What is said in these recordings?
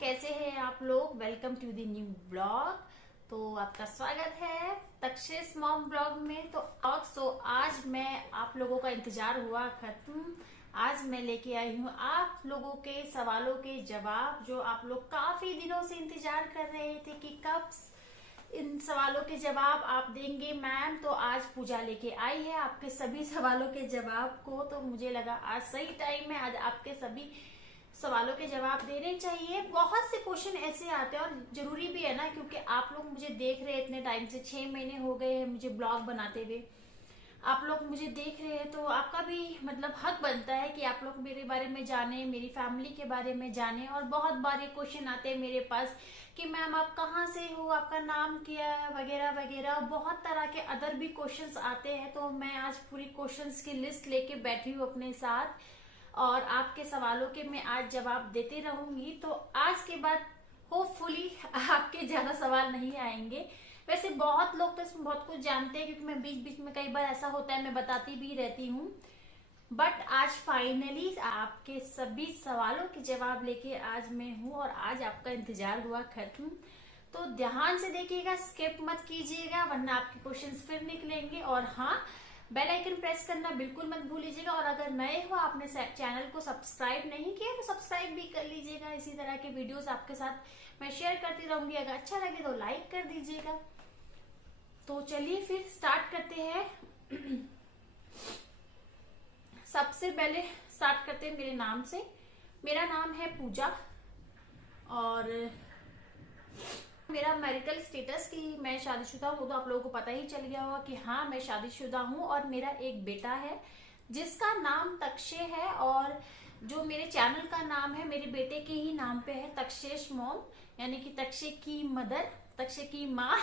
कैसे हैं आप लोग। Welcome to the new blog. तो आपका स्वागत है तक्षेस मॉम ब्लॉग में। तो आज मैं आप लोगों का इंतजार हुआ खत्म। आज मैं लेके आई हूँ आप लोगों के सवालों के जवाब, जो आप लोग काफी दिनों से इंतजार कर रहे थे कि कब इन सवालों के जवाब आप देंगे मैम। तो आज पूजा लेके आई है आपके सभी सवालों के जवाब को। तो मुझे लगा आज सही टाइम में आज आपके सभी सवालों के जवाब देने चाहिए। बहुत से क्वेश्चन ऐसे आते हैं और जरूरी भी है ना, क्योंकि आप लोग मुझे देख रहे हैं इतने टाइम से, 6 महीने हो गए हैं मुझे ब्लॉग बनाते हुए। आप लोग मुझे देख रहे हैं तो आपका भी मतलब हक बनता है कि आप लोग मेरे बारे में जाने, मेरी फैमिली के बारे में जाने। और बहुत बार क्वेश्चन आते हैं मेरे पास कि मैम आप कहाँ से हो, आपका नाम क्या है, वगैरह वगैरह। बहुत तरह के अदर भी क्वेश्चंस आते हैं। तो मैं आज पूरी क्वेश्चंस की लिस्ट लेके बैठी हूँ अपने साथ और आपके सवालों के मैं आज जवाब देते रहूंगी। तो आज के बाद होपफुली आपके ज्यादा सवाल नहीं आएंगे। वैसे बहुत लोग तो इसमें बहुत कुछ जानते हैं, क्योंकि मैं बीच बीच में कई बार ऐसा होता है मैं बताती भी रहती हूँ। बट आज फाइनली आपके सभी सवालों के जवाब लेके आज मैं हूँ और आज आपका इंतजार हुआ खत्म। तो ध्यान से देखिएगा, स्किप मत कीजिएगा, वरना आपके क्वेश्चंस फिर निकलेंगे। और हाँ, बेल आइकन प्रेस करना बिल्कुल मत भूलिएगा। और अगर नए हो, आपने चैनल को सब्सक्राइब नहीं किया तो सब्सक्राइब भी कर लीजिएगा। इसी तरह के वीडियोस आपके साथ मैं शेयर करती रहूंगी। अगर अच्छा लगे तो लाइक कर दीजिएगा। तो चलिए फिर स्टार्ट करते हैं। सबसे पहले स्टार्ट करते हैं मेरे नाम से। मेरा नाम है पूजा और मेरा मैरिटल स्टेटस की मैं शादीशुदा हूँ, तो आप लोगों को पता ही चल गया होगा कि हाँ मैं शादीशुदा हूँ। और मेरा एक बेटा है जिसका नाम तक्षय है। और जो मेरे चैनल का नाम है मेरे बेटे के ही नाम पे है, तक्षेश मॉम, यानी कि तक्षय की मदर, तक्षय की माँ।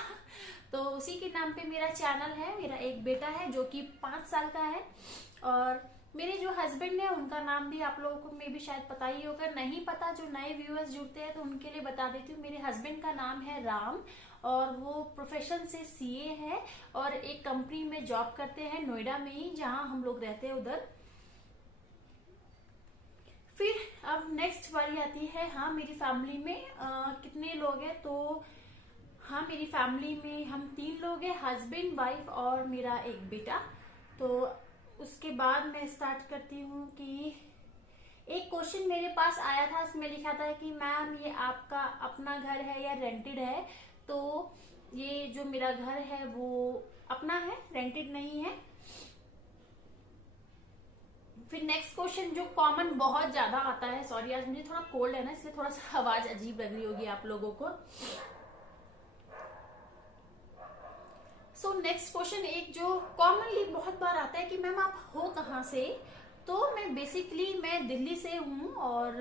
तो उसी के नाम पे मेरा चैनल है। मेरा एक बेटा है जो कि 5 साल का है। और मेरे जो हस्बैंड है उनका नाम भी आप लोगों को मे भी शायद पता ही होगा, नहीं पता जो नए व्यूअर्स जुड़ते हैं तो उनके लिए बता देती हूँ। मेरे हस्बैंड का नाम है राम और वो प्रोफेशन से सीए है और एक कंपनी में जॉब करते हैं नोएडा में ही, जहां हम लोग रहते हैं उधर। फिर अब नेक्स्ट बारी आती है, हाँ मेरी फैमिली में कितने लोग हैं। तो हाँ, मेरी फैमिली में हम 3 लोग हैं, हस्बैंड, वाइफ और मेरा एक बेटा। तो उसके बाद मैं स्टार्ट करती हूँ कि एक क्वेश्चन मेरे पास आया था, उसमें लिखा था कि मैम ये आपका अपना घर है या रेंटेड है। तो ये जो मेरा घर है वो अपना है, रेंटेड नहीं है। फिर नेक्स्ट क्वेश्चन जो कॉमन बहुत ज्यादा आता है, सॉरी आज मुझे थोड़ा कोल्ड है ना, इसलिए थोड़ा सा आवाज अजीब लग रही होगी आप लोगों को। सो नेक्स्ट क्वेश्चन एक जो कॉमनली बहुत बार आता है कि मैम आप हो कहाँ से। तो मैं बेसिकली मैं दिल्ली से हूँ। और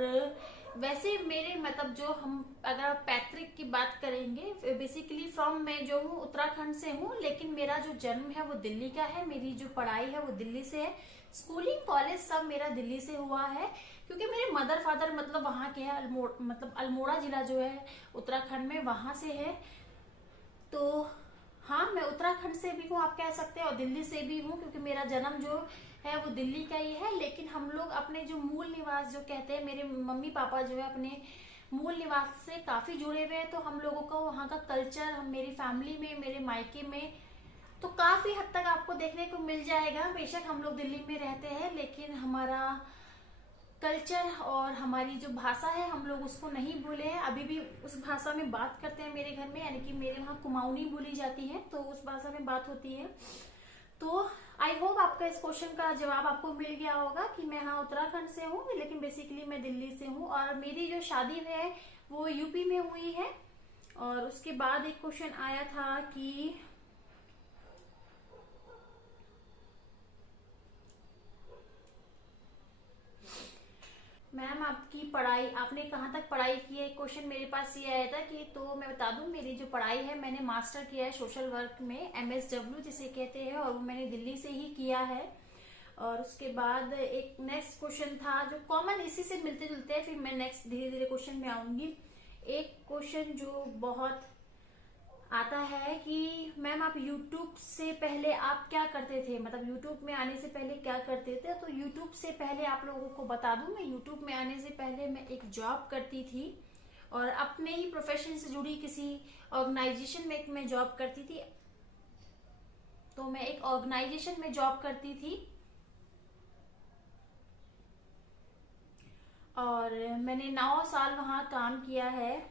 वैसे मेरे मतलब जो हम अगर पैतृक की बात करेंगे, बेसिकली फ्रॉम मैं जो हूँ उत्तराखंड से हूँ, लेकिन मेरा जो जन्म है वो दिल्ली का है। मेरी जो पढ़ाई है वो दिल्ली से है, स्कूलिंग कॉलेज सब मेरा दिल्ली से हुआ है। क्योंकि मेरे मदर फादर मतलब वहाँ के है, मतलब अल्मोड़ा जिला जो है उत्तराखंड में, वहां से है। तो हाँ, मैं उत्तराखंड से भी हूँ आप कह सकते हैं, और दिल्ली से भी हूँ, क्योंकि मेरा जन्म जो है वो दिल्ली का ही है। लेकिन हम लोग अपने जो मूल निवास जो कहते हैं, मेरे मम्मी पापा जो है अपने मूल निवास से काफी जुड़े हुए हैं। तो हम लोगों को वहाँ का कल्चर, हम मेरी फैमिली में, मेरे मायके में तो काफी हद तक आपको देखने को मिल जाएगा। बेशक हम लोग दिल्ली में रहते हैं, लेकिन हमारा कल्चर और हमारी जो भाषा है हम लोग उसको नहीं भूले हैं, अभी भी उस भाषा में बात करते हैं मेरे घर में। यानी कि मेरे वहाँ कुमाऊनी बोली जाती है, तो उस भाषा में बात होती है। तो आई होप आपका इस क्वेश्चन का जवाब आपको मिल गया होगा कि मैं हाँ उत्तराखंड से हूँ, लेकिन बेसिकली मैं दिल्ली से हूँ। और मेरी जो शादी है वो यूपी में हुई है। और उसके बाद एक क्वेश्चन आया था कि मैम आपकी पढ़ाई, आपने कहाँ तक पढ़ाई की है। क्वेश्चन मेरे पास ये आया था कि, तो मैं बता दूं मेरी जो पढ़ाई है मैंने मास्टर किया है सोशल वर्क में, MSW जिसे कहते हैं, और वो मैंने दिल्ली से ही किया है। और उसके बाद एक नेक्स्ट क्वेश्चन था जो कॉमन इसी से मिलते जुलते हैं, फिर मैं नेक्स्ट धीरे धीरे क्वेश्चन में आऊंगी। एक क्वेश्चन जो बहुत आता है कि मैम आप YouTube से पहले आप क्या करते थे, मतलब YouTube में आने से पहले क्या करते थे। तो YouTube से पहले आप लोगों को बता दूं, मैं YouTube में आने से पहले मैं एक जॉब करती थी और अपने ही प्रोफेशन से जुड़ी किसी ऑर्गेनाइजेशन में मैं जॉब करती थी। तो मैं एक ऑर्गेनाइजेशन में जॉब करती थी और मैंने 9 साल वहां काम किया है।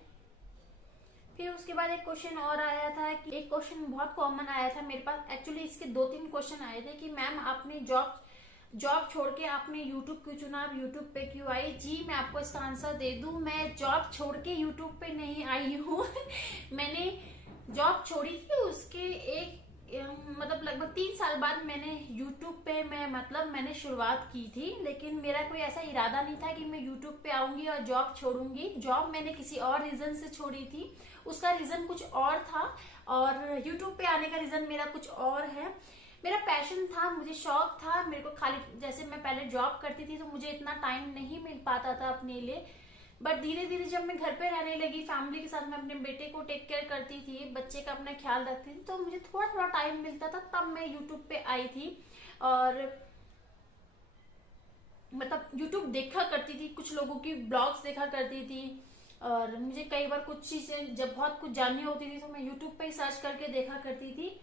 फिर उसके बाद एक क्वेश्चन और आया था कि एक क्वेश्चन बहुत कॉमन आया था मेरे पास, एक्चुअली इसके 2-3 क्वेश्चन आए थे कि मैम आपने जॉब छोड़ के आपने यूट्यूब क्यों चुना, आप यूट्यूब पे क्यों आई। जी मैं आपको इसका आंसर दे दूं, मैं जॉब छोड़ के यूट्यूब पे नहीं आई हूँ मैंने जॉब छोड़ी थी, उसके एक मतलब लगभग 3 साल बाद मैंने यूट्यूब पे मैंने शुरुआत की थी। लेकिन मेरा कोई ऐसा इरादा नहीं था कि मैं यूट्यूब पे आऊंगी और जॉब छोड़ूंगी। जॉब मैंने किसी और रीजन से छोड़ी थी, उसका रीजन कुछ और था और यूट्यूब पे आने का रीजन मेरा कुछ और है। मेरा पैशन था, मुझे शौक था, मेरे को खाली जैसे मैं पहले जॉब करती थी तो मुझे इतना टाइम नहीं मिल पाता था अपने लिए। बट धीरे धीरे जब मैं घर पे रहने लगी, फैमिली के साथ मैं अपने बेटे को टेक केयर करती थी, बच्चे का अपना ख्याल रखती थी, तो मुझे थोड़ा थोड़ा टाइम मिलता था, तब मैं यूट्यूब पे आई थी। और मतलब यूट्यूब देखा करती थी, कुछ लोगों की ब्लॉग्स देखा करती थी और मुझे कई बार कुछ चीजें जब बहुत कुछ जाननी होती थी तो मैं यूट्यूब पे ही सर्च करके देखा करती थी।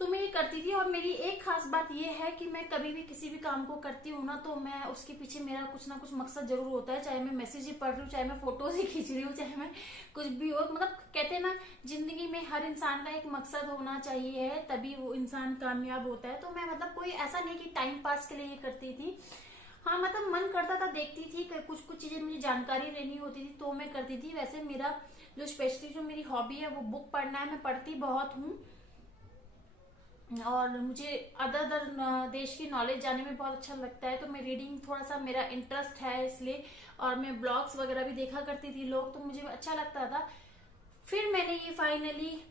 तो मैं ये करती थी। और मेरी एक खास बात ये है कि मैं कभी भी किसी भी काम को करती हूँ ना, तो मैं उसके पीछे मेरा कुछ ना कुछ मकसद जरूर होता है। चाहे मैं मैसेज ही पढ़ रही हूँ, चाहे मैं फोटोज ही खींच रही हूँ, चाहे मैं कुछ भी हो। मतलब कहते हैं ना, जिंदगी में हर इंसान का एक मकसद होना चाहिए है, तभी वो इंसान कामयाब होता है। तो मैं मतलब कोई ऐसा नहीं कि टाइम पास के लिए ये करती थी। हाँ मतलब मन करता था, देखती थी, कुछ कुछ चीजें मुझे जानकारी लेनी होती थी तो मैं करती थी। वैसे मेरा जो स्पेशली जो मेरी हॉबी है वो बुक पढ़ना है, मैं पढ़ती बहुत हूँ और मुझे अदर देश की नॉलेज जानने में बहुत अच्छा लगता है। तो मैं रीडिंग थोड़ा सा मेरा इंटरेस्ट है इसलिए, और मैं ब्लॉग्स वगैरह भी देखा करती थी लोग, तो मुझे अच्छा लगता था। फिर मैंने ये फाइनली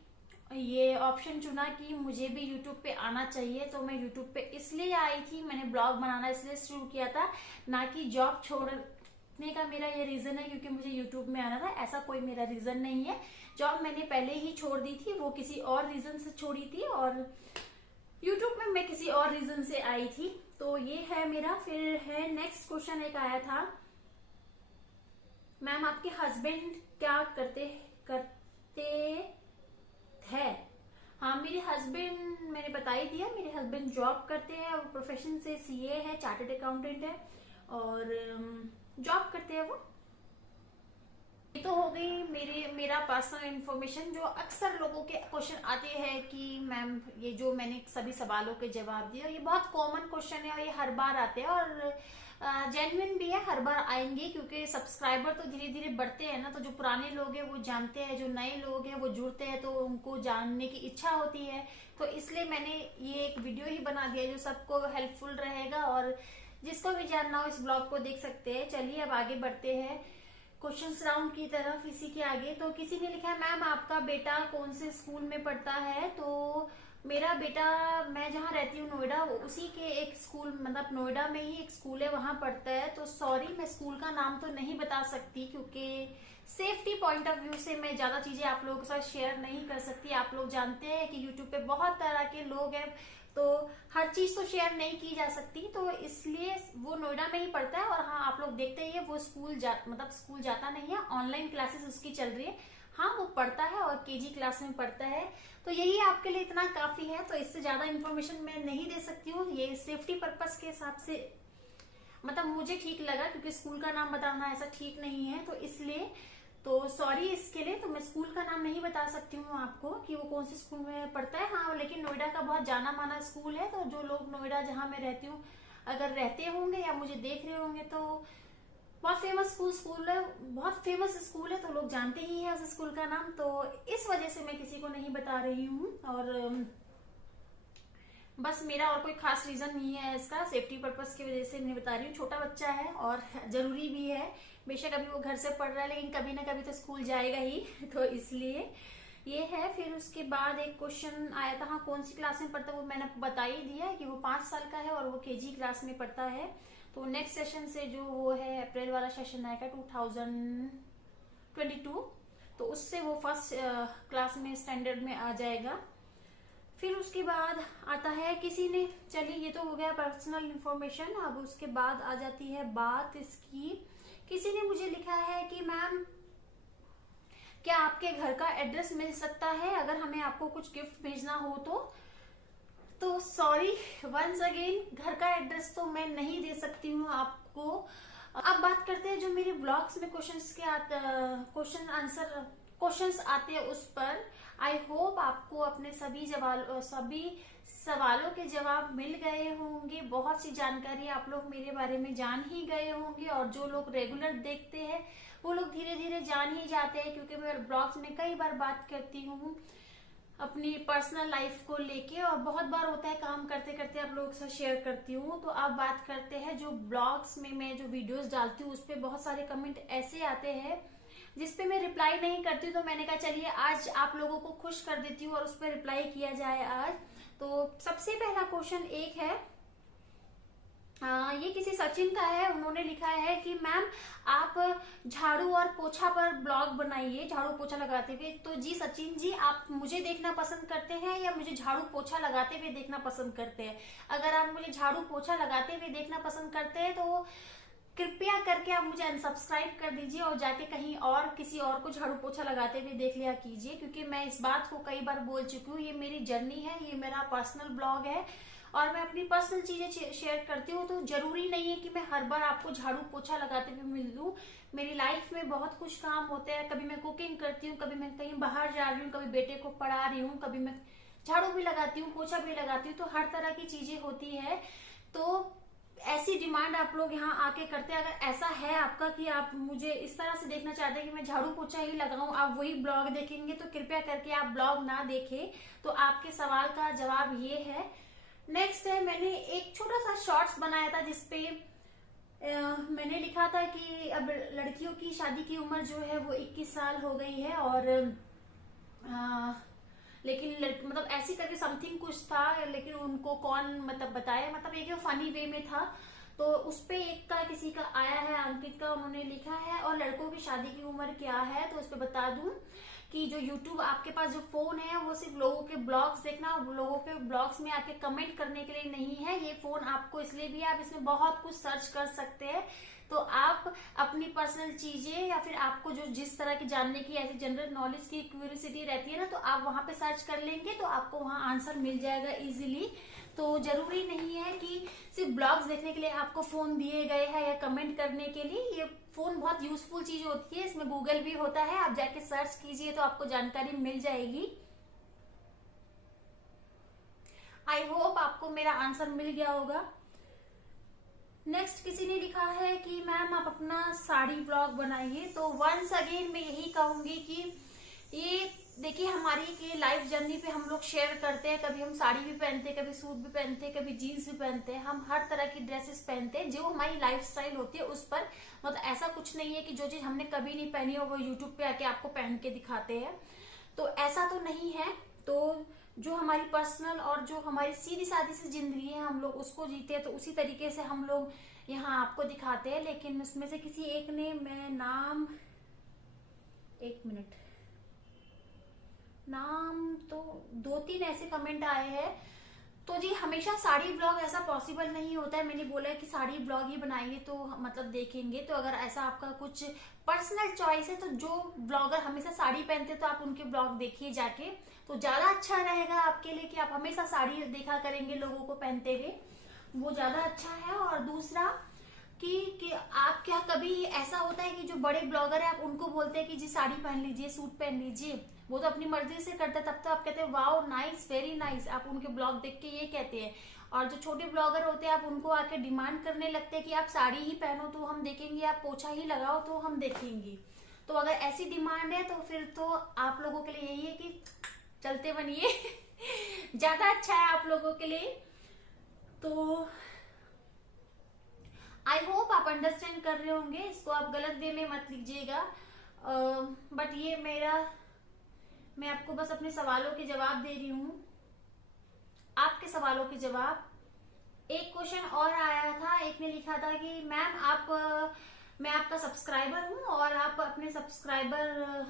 ये ऑप्शन चुना कि मुझे भी यूट्यूब पे आना चाहिए। तो मैं यूट्यूब पे इसलिए आई थी, मैंने ब्लॉग बनाना इसलिए शुरू किया था, ना कि जॉब छोड़ने का मेरा ये रीजन है क्योंकि मुझे यूट्यूब में आना था। ऐसा कोई मेरा रीजन नहीं है। जॉब मैंने पहले ही छोड़ दी थी, वो किसी और रीजन से छोड़ी थी और यूट्यूब में मैं किसी और रीजन से आई थी। तो ये है मेरा। फिर है नेक्स्ट क्वेश्चन एक आया था, मैम आपके हस्बैंड क्या करते है। हाँ मेरे हस्बैंड, मैंने बता ही दिया, मेरे हस्बैंड जॉब करते हैं, वो प्रोफेशन से सीए है, चार्टर्ड अकाउंटेंट है और जॉब करते हैं वो। ये तो हो गई मेरा पर्सनल इन्फॉर्मेशन। जो अक्सर लोगों के क्वेश्चन आते हैं कि मैम ये जो मैंने सभी सवालों के जवाब दिए, ये बहुत कॉमन क्वेश्चन है और ये हर बार आते हैं और जेन्युइन भी है, हर बार आएंगे क्योंकि सब्सक्राइबर तो धीरे धीरे बढ़ते हैं ना। तो जो पुराने लोग हैं वो जानते हैं, जो नए लोग हैं वो जुड़ते हैं, तो उनको जानने की इच्छा होती है। तो इसलिए मैंने ये एक वीडियो ही बना दिया जो सबको हेल्पफुल रहेगा और जिसको भी जानना हो इस ब्लॉग को देख सकते हैं। चलिए अब आगे बढ़ते हैं क्वेश्चन राउंड की तरफ। इसी के आगे तो किसी ने लिखा है, मैम आपका बेटा कौन से स्कूल में पढ़ता है। तो मेरा बेटा, मैं जहाँ रहती हूँ नोएडा, उसी के एक स्कूल, मतलब नोएडा में ही एक स्कूल है, वहां पढ़ता है। तो सॉरी मैं स्कूल का नाम तो नहीं बता सकती क्योंकि सेफ्टी पॉइंट ऑफ व्यू से मैं ज्यादा चीजें आप लोगों के साथ शेयर नहीं कर सकती। आप लोग जानते हैं कि यूट्यूब पे बहुत तरह के लोग हैं, तो हर चीज तो शेयर नहीं की जा सकती। तो इसलिए वो नोएडा में ही पढ़ता है। और हाँ आप लोग देखते ही है वो स्कूल जाता नहीं है, ऑनलाइन क्लासेस उसकी चल रही है। हाँ वो पढ़ता है और केजी क्लास में पढ़ता है। तो यही आपके लिए इतना काफी है, तो इससे ज्यादा इन्फॉर्मेशन मैं नहीं दे सकती हूँ। ये सेफ्टी पर्पस के हिसाब से मतलब मुझे ठीक लगा क्योंकि स्कूल का नाम बताना ऐसा ठीक नहीं है, तो इसलिए तो सॉरी इसके लिए। तो मैं स्कूल का नाम नहीं बता सकती हूँ आपको कि वो कौन से स्कूल में पढ़ता है। हाँ लेकिन नोएडा का बहुत जाना माना स्कूल है, तो जो लोग नोएडा जहाँ मैं रहती हूँ अगर रहते होंगे या मुझे देख रहे होंगे तो बहुत फेमस स्कूल है, बहुत फेमस स्कूल है, तो लोग जानते ही है उस स्कूल का नाम। तो इस वजह से मैं किसी को नहीं बता रही हूँ और बस मेरा और कोई खास रीजन नहीं है इसका, सेफ्टी पर्पस की वजह से मैं बता रही हूँ। छोटा बच्चा है और जरूरी भी है, बेशक अभी वो घर से पढ़ रहा है लेकिन कभी ना कभी तो स्कूल जाएगा ही तो इसलिए ये है। फिर उसके बाद एक क्वेश्चन आया था, हाँ कौन सी क्लास में पढ़ता है, वो मैंने आपको बता ही दिया कि वो 5 साल का है और वो केजी क्लास में पढ़ता है। तो नेक्स्ट सेशन से जो वो है अप्रैल वाला सेशन आएगा 2022, तो उससे वो फर्स्ट क्लास में स्टैंडर्ड में आ जाएगा। फिर उसके बाद आता है किसी ने, चलिए ये तो हो गया पर्सनल इंफॉर्मेशन। अब उसके बाद आ जाती है बात इसकी, किसी ने मुझे लिखा है कि मैम क्या आपके घर का एड्रेस मिल सकता है अगर हमें आपको कुछ गिफ्ट भेजना हो तो सॉरी वंस अगेन, घर का एड्रेस तो मैं नहीं दे सकती हूँ आपको। अब बात करते हैं जो मेरे ब्लॉग्स में क्वेश्चंस आते हैं उस पर। आई होप आपको अपने सभी सवालों के जवाब मिल गए होंगे। बहुत सी जानकारी आप लोग मेरे बारे में जान ही गए होंगे, और जो लोग रेगुलर देखते हैं वो लोग धीरे धीरे जान ही जाते हैं, क्योंकि मैं ब्लॉग्स में कई बार बात करती हूँ अपनी पर्सनल लाइफ को लेके, और बहुत बार होता है काम करते करते आप लोगों के साथ शेयर करती हूँ। तो अब बात करते हैं जो ब्लॉग्स में मैं जो वीडियोस डालती हूँ उस पे बहुत सारे कमेंट ऐसे आते हैं जिसपे मैं रिप्लाई नहीं करती हूँ। तो मैंने कहा चलिए आज आप लोगों को खुश कर देती हूँ और उस पर रिप्लाई किया जाए आज। तो सबसे पहला क्वेश्चन एक है, ये किसी सचिन का है। उन्होंने लिखा है कि मैम आप झाड़ू और पोछा पर ब्लॉग बनाइए, झाड़ू पोछा लगाते हुए। तो जी सचिन जी, आप मुझे देखना पसंद करते हैं या मुझे झाड़ू पोछा लगाते हुए देखना पसंद करते हैं? अगर आप मुझे झाड़ू पोछा लगाते हुए देखना पसंद करते हैं तो कृपया करके आप मुझे अनसब्सक्राइब कर दीजिए और जाके कहीं और किसी और को झाड़ू पोछा लगाते हुए देख लिया कीजिए, क्योंकि मैं इस बात को कई बार बोल चुकी हूँ। ये मेरी जर्नी है, ये मेरा पर्सनल ब्लॉग है और मैं अपनी पर्सनल चीजें शेयर करती हूँ। तो जरूरी नहीं है कि मैं हर बार आपको झाड़ू पोछा लगाते हुए मिल लूं। मेरी लाइफ में बहुत कुछ काम होते हैं। कभी मैं कुकिंग करती हूँ, कभी मैं कहीं बाहर जा रही हूँ, कभी बेटे को पढ़ा रही हूँ, कभी मैं झाड़ू भी लगाती हूँ, पोछा भी लगाती हूँ। तो हर तरह की चीजें होती है। तो ऐसी डिमांड आप लोग यहाँ आके करते हैं। अगर ऐसा है आपका कि आप मुझे इस तरह से देखना चाहते हैं कि मैं झाड़ू पोछा ही लगाऊं, आप वही ब्लॉग देखेंगे, तो कृपया करके आप ब्लॉग ना देखें। तो आपके सवाल का जवाब ये है। नेक्स्ट है, मैंने एक छोटा सा शॉर्ट्स बनाया था जिसपे मैंने लिखा था कि अब लड़कियों की शादी की उम्र जो है वो 21 साल हो गई है, और लेकिन मतलब ऐसी करके समथिंग कुछ था, लेकिन उनको कौन मतलब बताया, मतलब एक फनी वे में था। तो उस पे एक का किसी का आया है, अंकित का, उन्होंने लिखा है और लड़कों की शादी की उम्र क्या है। तो उस पे बता दूं कि जो YouTube आपके पास जो फोन है वो सिर्फ लोगों के ब्लॉग्स देखना, लोगों के ब्लॉग्स में आके कमेंट करने के लिए नहीं है। ये फोन आपको इसलिए भी, आप इसमें बहुत कुछ सर्च कर सकते हैं। तो आप अपनी पर्सनल चीजें या फिर आपको जो जिस तरह की जानने की ऐसी जनरल नॉलेज की क्यूरियोसिटी रहती है ना, तो आप वहां पे सर्च कर लेंगे तो आपको वहां आंसर मिल जाएगा इजीली। तो जरूरी नहीं है कि सिर्फ ब्लॉग्स देखने के लिए आपको फोन दिए गए हैं या कमेंट करने के लिए। ये फोन बहुत यूजफुल चीज होती है, इसमें गूगल भी होता है, आप जाके सर्च कीजिए तो आपको जानकारी मिल जाएगी। आई होप आपको मेरा आंसर मिल गया होगा। नेक्स्ट किसी ने लिखा है कि मैम आप अपना साड़ी ब्लॉग बनाइए। तो वंस अगेन मैं यही कहूंगी कि ये देखिए, हमारी की लाइफ जर्नी पे हम लोग शेयर करते हैं। कभी हम साड़ी भी पहनते हैं, कभी सूट भी पहनते हैं, कभी जीन्स भी पहनते हैं, हम हर तरह की ड्रेसेस पहनते हैं जो हमारी लाइफ स्टाइल होती है उस पर। मतलब ऐसा कुछ नहीं है कि जो चीज हमने कभी नहीं पहनी हो वो यूट्यूब पे आके आपको पहन के दिखाते हैं, तो ऐसा तो नहीं है। तो जो हमारी पर्सनल और जो हमारी सीधी सादी सी जिंदगी है हम लोग उसको जीते हैं, तो उसी तरीके से हम लोग यहाँ आपको दिखाते हैं। लेकिन उसमें से किसी एक ने, मैं नाम, एक मिनट, नाम तो 2-3 ऐसे कमेंट आए हैं। तो जी हमेशा साड़ी ब्लॉग ऐसा पॉसिबल नहीं होता है। मैंने बोला है कि साड़ी ब्लॉग ही बनाइए तो मतलब देखेंगे। तो अगर ऐसा आपका कुछ पर्सनल चॉइस है तो जो ब्लॉगर हमेशा साड़ी पहनते तो आप उनके ब्लॉग देखिए जाके, तो ज्यादा अच्छा रहेगा आपके लिए कि आप हमेशा साड़ी देखा करेंगे लोगों को पहनते हुए, वो ज्यादा अच्छा है। और दूसरा कि आप क्या कभी ऐसा होता है कि जो बड़े ब्लॉगर है आप उनको बोलते हैं कि जी साड़ी पहन लीजिए, सूट पहन लीजिए, वो तो अपनी मर्जी से करते हैं, तब तो आप कहते हैं वाओ नाइस, वेरी नाइस, आप उनके ब्लॉग देख के ये कहते हैं। और जो छोटे ब्लॉगर होते हैं आप उनको आके डिमांड करने लगते हैं कि आप साड़ी ही पहनो तो हम देखेंगे, आप पोछा ही लगाओ तो हम देखेंगे। तो अगर ऐसी डिमांड है तो फिर तो आप लोगों के लिए यही है कि चलते बनिए ज्यादा अच्छा है आप लोगों के लिए। तो आई होप आप अंडरस्टैंड कर रहे होंगे, इसको आप गलत वे में मत लीजिएगा। बट ये मैं आपको बस अपने सवालों के जवाब दे रही हूँ, आपके सवालों के जवाब। एक क्वेश्चन और आया था, एक ने लिखा था कि मैम मैं आपका सब्सक्राइबर हूँ और आप अपने सब्सक्राइबर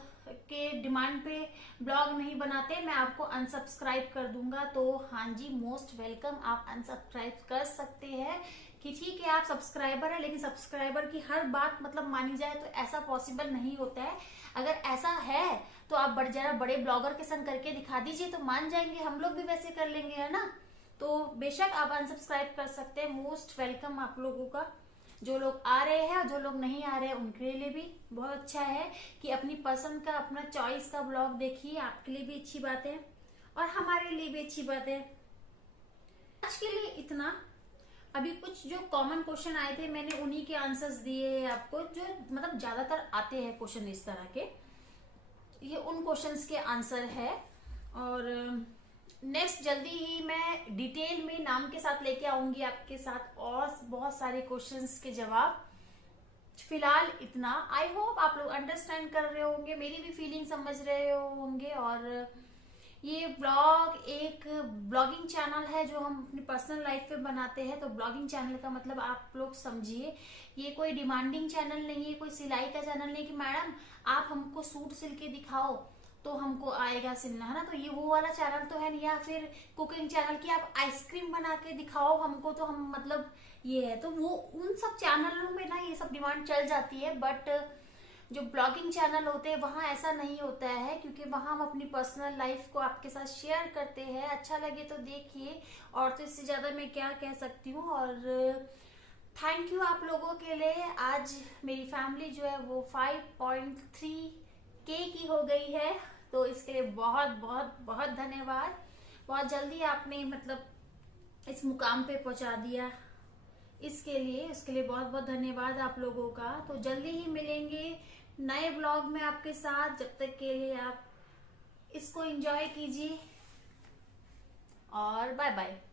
के डिमांड पे ब्लॉग नहीं बनाते, मैं आपको अनसब्सक्राइब कर दूंगा। तो हाँ जी, मोस्ट वेलकम, आप अनसब्सक्राइब कर सकते हैं, कि ठीक है आप सब्सक्राइबर है, लेकिन सब्सक्राइबर की हर बात मतलब मानी जाए तो ऐसा पॉसिबल नहीं होता है। अगर ऐसा है तो आप जरा बड़े ब्लॉगर के संग करके दिखा दीजिए तो मान जाएंगे, हम लोग भी वैसे कर लेंगे, है ना। तो बेशक आप अनसब्सक्राइब कर सकते हैं, मोस्ट वेलकम आप लोगों का। जो लोग आ रहे हैं और जो लोग नहीं आ रहे हैं उनके लिए भी बहुत अच्छा है कि अपनी पसंद का, अपना चॉइस का ब्लॉग देखिए, आपके लिए भी अच्छी बात है और हमारे लिए भी अच्छी बात है। आज के लिए इतना। अभी कुछ जो कॉमन क्वेश्चन आए थे मैंने उन्हीं के आंसर्स दिए आपको, जो मतलब ज्यादातर आते हैं क्वेश्चन इस तरह के, ये उन क्वेश्चंस के आंसर है। और नेक्स्ट जल्दी ही मैं डिटेल में नाम के साथ लेके आऊंगी आपके साथ और बहुत सारे क्वेश्चंस के जवाब। फिलहाल इतना। आई होप आप लोग अंडरस्टैंड कर रहे होंगे, मेरी भी फीलिंग समझ रहे होंगे। और ये ब्लॉग एक ब्लॉगिंग चैनल है जो हम अपनी पर्सनल लाइफ पे बनाते हैं। तो ब्लॉगिंग चैनल का मतलब आप लोग समझिए, ये कोई डिमांडिंग चैनल नहीं है, कोई सिलाई का चैनल नहीं कि मैडम आप हमको सूट सिल के दिखाओ तो हमको आएगा सिलना, है ना। तो ये वो वाला चैनल तो है नहीं। या फिर कुकिंग चैनल की आप आइसक्रीम बना के दिखाओ हमको तो हम मतलब ये है। तो वो उन सब चैनलों में ना ये सब डिमांड चल जाती है, बट जो ब्लॉगिंग चैनल होते हैं वहां ऐसा नहीं होता है, क्योंकि वहां हम अपनी पर्सनल लाइफ को आपके साथ शेयर करते हैं। अच्छा लगे तो देखिए, और तो इससे ज्यादा मैं क्या कह सकती हूँ। और थैंक यू आप लोगों के लिए। आज मेरी फैमिली जो है वो 5.3K की हो गई है, तो इसके लिए बहुत बहुत बहुत धन्यवाद। बहुत जल्दी आपने मतलब इस मुकाम पे पहुंचा दिया, इसके लिए बहुत बहुत धन्यवाद आप लोगों का। तो जल्दी ही मिलेंगे नए ब्लॉग में आपके साथ। जब तक के लिए आप इसको एंजॉय कीजिए और बाय बाय।